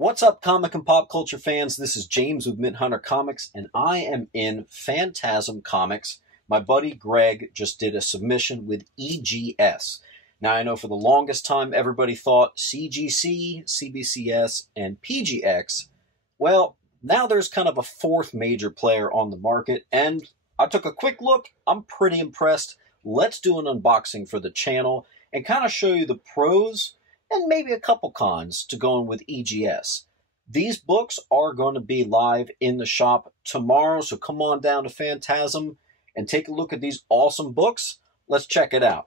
What's up, comic and pop culture fans? This is James with Mint Hunter Comics, and I am in Phantasm Comics. My buddy Greg just did a submission with EGS. Now, I know for the longest time, everybody thought CGC, CBCS, and PGX. Well, now there's kind of a fourth major player on the market, and I took a quick look. I'm pretty impressed. Let's do an unboxing for the channel and kind of show you the pros and maybe a couple cons to going with EGS. These books are going to be live in the shop tomorrow, so come on down to Phantasm and take a look at these awesome books. Let's check it out.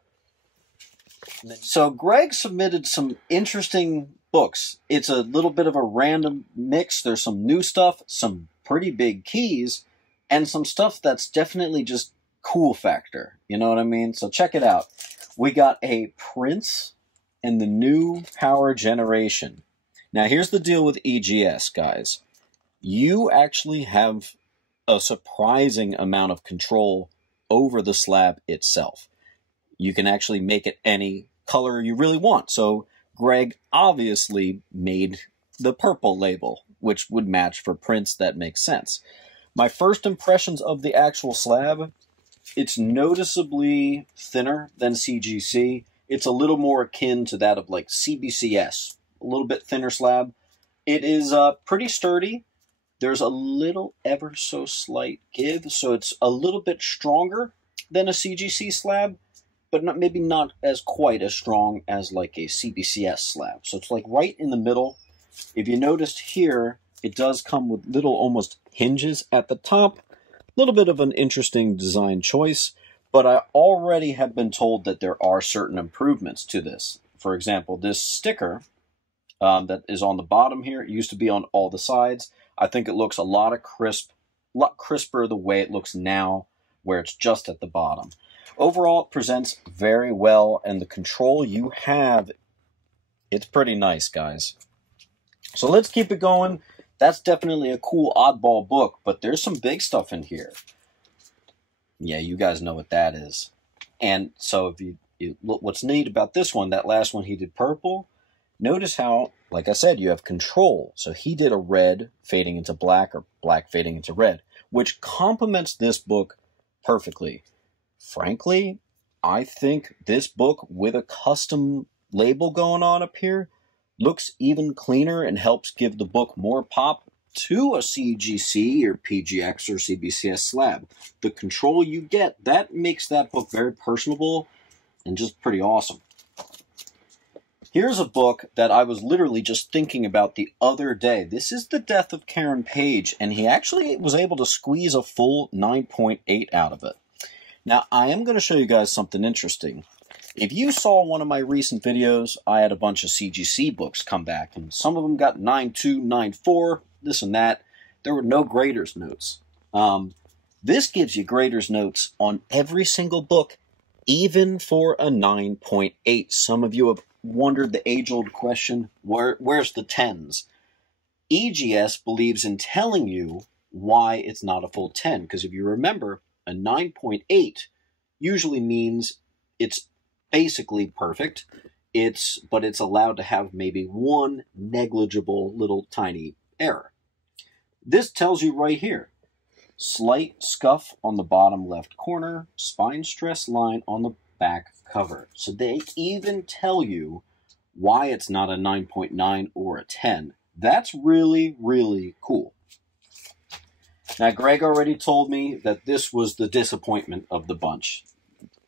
So Greg submitted some interesting books. It's a little bit of a random mix. There's some new stuff, some pretty big keys, and some stuff that's definitely just cool factor. You know what I mean? So check it out. We got a Prince and the New Power Generation. Now, here's the deal with EGS, guys. You actually have a surprising amount of control over the slab itself. You can actually make it any color you really want. So Greg obviously made the purple label, which would match for Prince. That makes sense. My first impressions of the actual slab, it's noticeably thinner than CGC. It's a little more akin to that of like CBCS, a little bit thinner slab. It is pretty sturdy. There's a little ever so slight give, so it's a little bit stronger than a CGC slab, but maybe not as quite as strong as like a CBCS slab. So it's like right in the middle. If you noticed here, it does come with little almost hinges at the top. A little bit of an interesting design choice. But I already have been told that there are certain improvements to this. For example, this sticker that is on the bottom here, it used to be on all the sides. I think it looks a lot crisper the way it looks now, where it's just at the bottom. Overall, it presents very well, and the control you have, it's pretty nice, guys. So let's keep it going. That's definitely a cool oddball book, but there's some big stuff in here. Yeah, you guys know what that is. And so if you look, what's neat about this one, that last one he did purple, notice how, like I said, you have control. So he did a red fading into black or black fading into red, which complements this book perfectly. Frankly, I think this book with a custom label going on up here looks even cleaner and helps give the book more pop to a CGC or PGX or CBCS slab. The control you get, that makes that book very personable and just pretty awesome. Here's a book that I was literally just thinking about the other day. This is The Death of Karen Page, and he actually was able to squeeze a full 9.8 out of it. Now, I am going to show you guys something interesting. If you saw one of my recent videos, I had a bunch of CGC books come back, and some of them got 9.2, 9.4, this and that. There were no grader's notes. This gives you grader's notes on every single book, even for a 9.8. Some of you have wondered the age-old question, where's the 10s? EGS believes in telling you why it's not a full 10, because if you remember, a 9.8 usually means it's basically perfect, but it's allowed to have maybe one negligible little tiny error. This tells you right here, slight scuff on the bottom left corner, spine stress line on the back cover. So they even tell you why it's not a 9.9 or a 10. That's really, really cool. Now, Greg already told me that this was the disappointment of the bunch.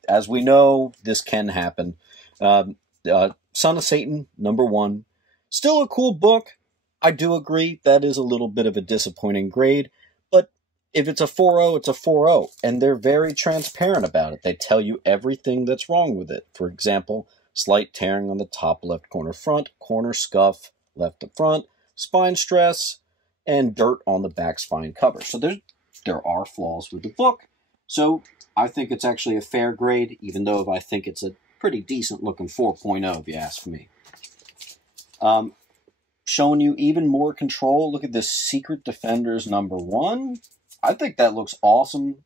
As we know, this can happen. Son of Satan, #1. Still a cool book. I do agree that is a little bit of a disappointing grade, but if it's a 4.0, it's a 4.0, and they're very transparent about it. They tell you everything that's wrong with it. For example, slight tearing on the top left corner front, corner scuff left to front, spine stress, and dirt on the back spine cover. So there are flaws with the book. So I think it's actually a fair grade, even though I think it's a pretty decent looking 4.0, if you ask me. Showing you even more control. Look at this Secret Defenders #1. I think that looks awesome.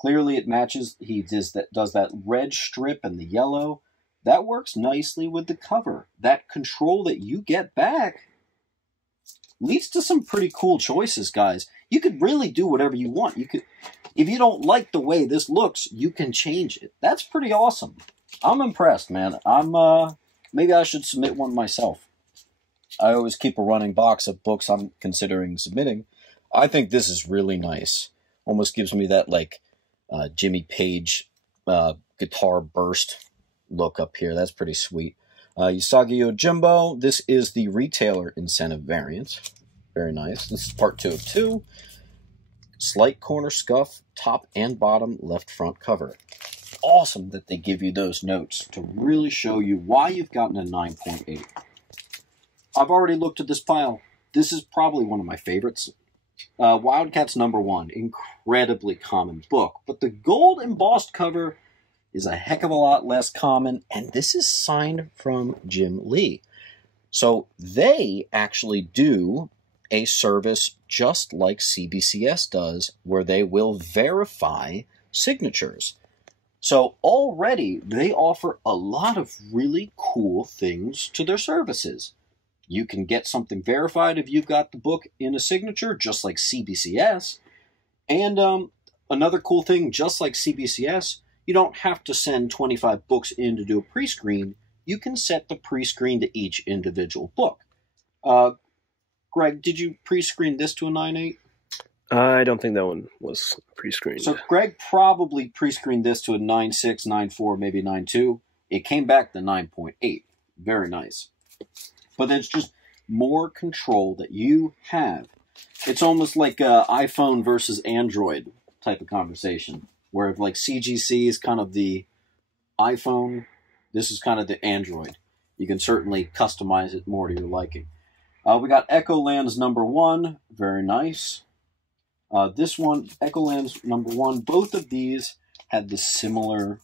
Clearly it matches. He does that red strip and the yellow. That works nicely with the cover. That control that you get back, leads to some pretty cool choices, guys. You could really do whatever you want. You could, if you don't like the way this looks, you can change it. That's pretty awesome. I'm impressed, man. Maybe I should submit one myself. I always keep a running box of books I'm considering submitting. I think this is really nice. Almost gives me that, like, Jimmy Page guitar burst look up here. That's pretty sweet. Usagi Yojimbo, this is the retailer incentive variant. Very nice. This is part 2 of 2. Slight corner scuff, top and bottom left front cover. Awesome that they give you those notes to really show you why you've gotten a 9.8. I've already looked at this pile. This is probably one of my favorites. Wildcats #1, incredibly common book, but the gold embossed cover is a heck of a lot less common, and this is signed from Jim Lee. So they actually do a service just like CBCS does, where they will verify signatures. So already they offer a lot of really cool things to their services. You can get something verified if you've got the book in a signature, just like CBCS. And another cool thing, just like CBCS, you don't have to send 25 books in to do a pre-screen. You can set the pre-screen to each individual book. Greg, did you pre-screen this to a 9.8? I don't think that one was pre-screened. So Greg probably pre-screened this to a 9.6, 9.4, maybe 9.2. It came back to 9.8. Very nice. But there's just more control that you have. It's almost like iPhone versus Android type of conversation, where like CGC is kind of the iPhone, this is kind of the Android. You can certainly customize it more to your liking. We got Echolands #1, very nice. This one, Echolands #1, both of these had the similar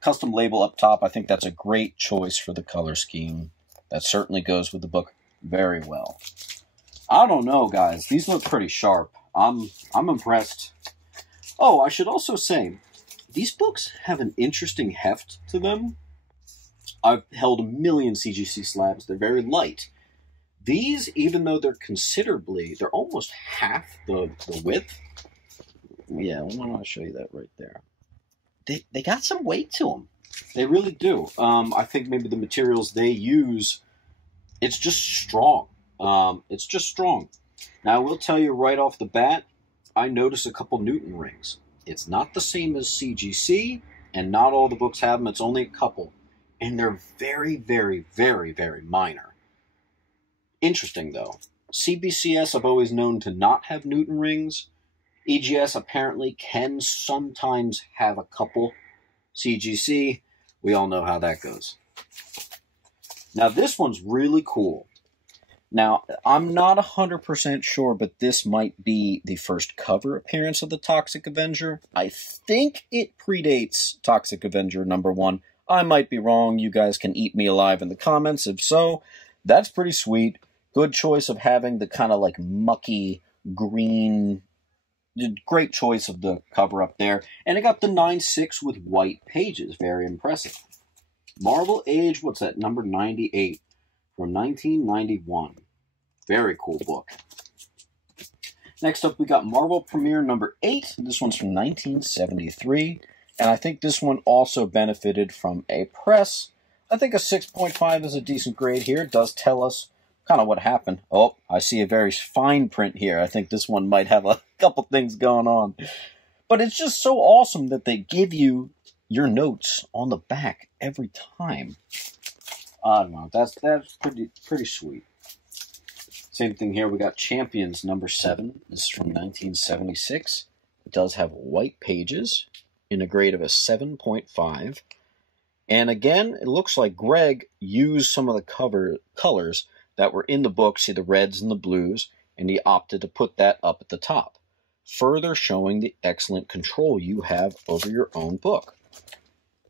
custom label up top. I think that's a great choice for the color scheme. That certainly goes with the book very well. I don't know, guys. These look pretty sharp. I'm impressed. Oh, I should also say, these books have an interesting heft to them. I've held a million CGC slabs. They're very light. These, even though they're they're almost half the width. Yeah, why don't I show you that right there? They got some weight to them. They really do. I think maybe the materials they use, it's just strong. It's just strong. Now, I will tell you right off the bat, I noticed a couple Newton rings. It's not the same as CGC, and not all the books have them. It's only a couple. And they're very, very, very, very minor. Interesting, though. CBCS I've always known to not have Newton rings. EGS apparently can sometimes have a couple. CGC, we all know how that goes. Now, this one's really cool. Now, I'm not 100% sure, but this might be the first cover appearance of the Toxic Avenger. I think it predates Toxic Avenger #1. I might be wrong. You guys can eat me alive in the comments. If so, that's pretty sweet. Good choice of having the kind of like mucky green. Great choice of the cover up there. And it got the 9.6 with white pages. Very impressive. Marvel Age, what's that? Number 98 from 1991. Very cool book. Next up, we got Marvel Premiere #8. This one's from 1973. And I think this one also benefited from a press. I think a 6.5 is a decent grade here. It does tell us kind of what happened. Oh, I see a very fine print here. I think this one might have a couple things going on. But it's just so awesome that they give you your notes on the back every time. I don't know. That's pretty sweet. Same thing here. We got Champions #7. This is from 1976. It does have white pages in a grade of a 7.5. And again, it looks like Greg used some of the colors that were in the book, see the reds and the blues, and he opted to put that up at the top, further showing the excellent control you have over your own book.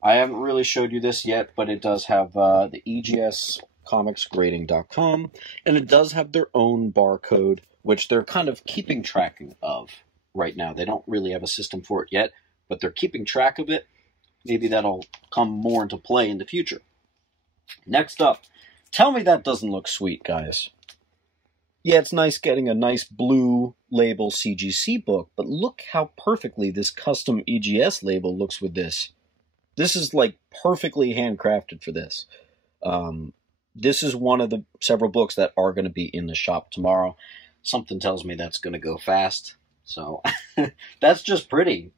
I haven't really showed you this yet, but it does have the EGS comicsgrading.com, and it does have their own barcode, which they're kind of keeping track of right now. They don't really have a system for it yet, but they're keeping track of it. Maybe that'll come more into play in the future. Next up, tell me that doesn't look sweet, guys. Yeah, it's nice getting a nice blue label CGC book, but look how perfectly this custom EGS label looks with this. This is like perfectly handcrafted for this. This is one of the several books that are going to be in the shop tomorrow. Something tells me that's going to go fast. So that's just pretty.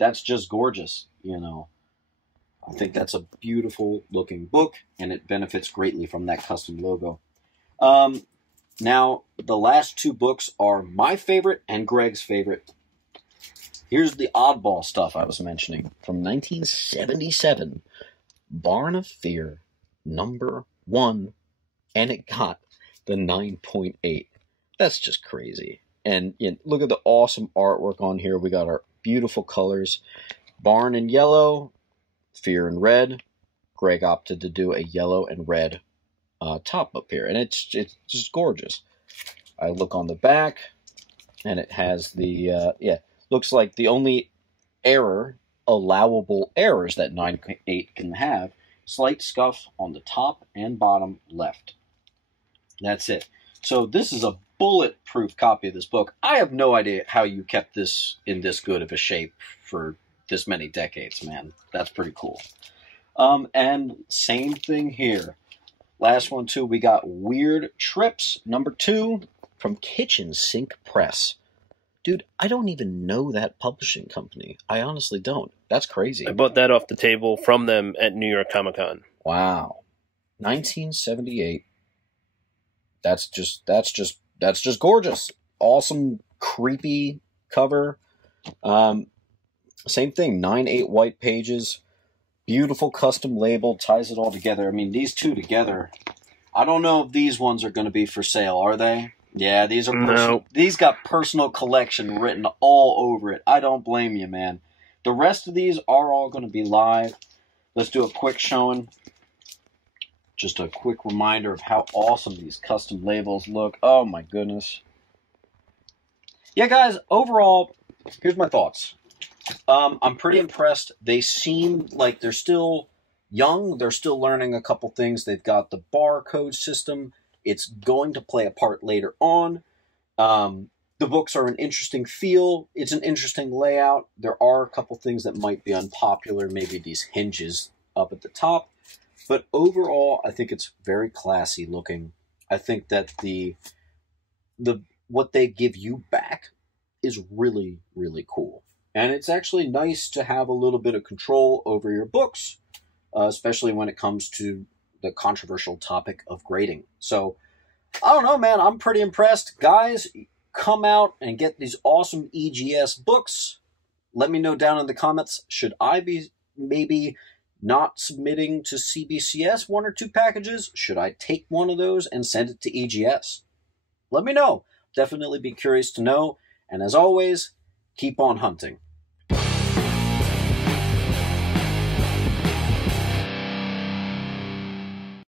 That's just gorgeous, you know. I think that's a beautiful looking book, and it benefits greatly from that custom logo. Now, the last two books are my favorite and Greg's favorite. Here's the oddball stuff I was mentioning from 1977. Barn of Fear, #1, and it got the 9.8. That's just crazy. And look at the awesome artwork on here. We got our beautiful colors. Barn in yellow, Fear in red. Greg opted to do a yellow and red top up here, and it's just gorgeous. I look on the back, and it has the looks like the only allowable errors that 9.8 can have: slight scuff on the top and bottom left. That's it. So this is a bulletproof copy of this book. I have no idea how you kept this in this good of a shape for this many decades, man. That's pretty cool. And same thing here. Last one, too, we got Weird Trips, #2, from Kitchen Sink Press. Dude, I don't even know that publishing company. I honestly don't. That's crazy. I bought that off the table from them at New York Comic Con. Wow. 1978. That's just gorgeous. Awesome, creepy cover. Same thing, 9/8 white pages. Beautiful custom label, ties it all together. I mean, these two together, I don't know if these ones are going to be for sale, are they? Yeah, these are no. These got personal collection written all over it. I don't blame you, man. The rest of these are all going to be live. Let's do a quick showing. Just a quick reminder of how awesome these custom labels look. Oh my goodness. Yeah, guys, overall, here's my thoughts. I'm pretty impressed. They seem like they're still young. They're still learning a couple things. They've got the barcode system. It's going to play a part later on. The books are an interesting feel. It's an interesting layout. There are a couple things that might be unpopular. Maybe these hinges up at the top. But overall, I think it's very classy looking. I think that what they give you back is really, really cool. And it's actually nice to have a little bit of control over your books, especially when it comes to the controversial topic of grading. So, I don't know, man. I'm pretty impressed. Guys, come out and get these awesome EGS books. Let me know down in the comments, should I be maybe not submitting to CBCS 1 or 2 packages? Should I take one of those and send it to EGS? Let me know. Definitely be curious to know. And as always, keep on hunting.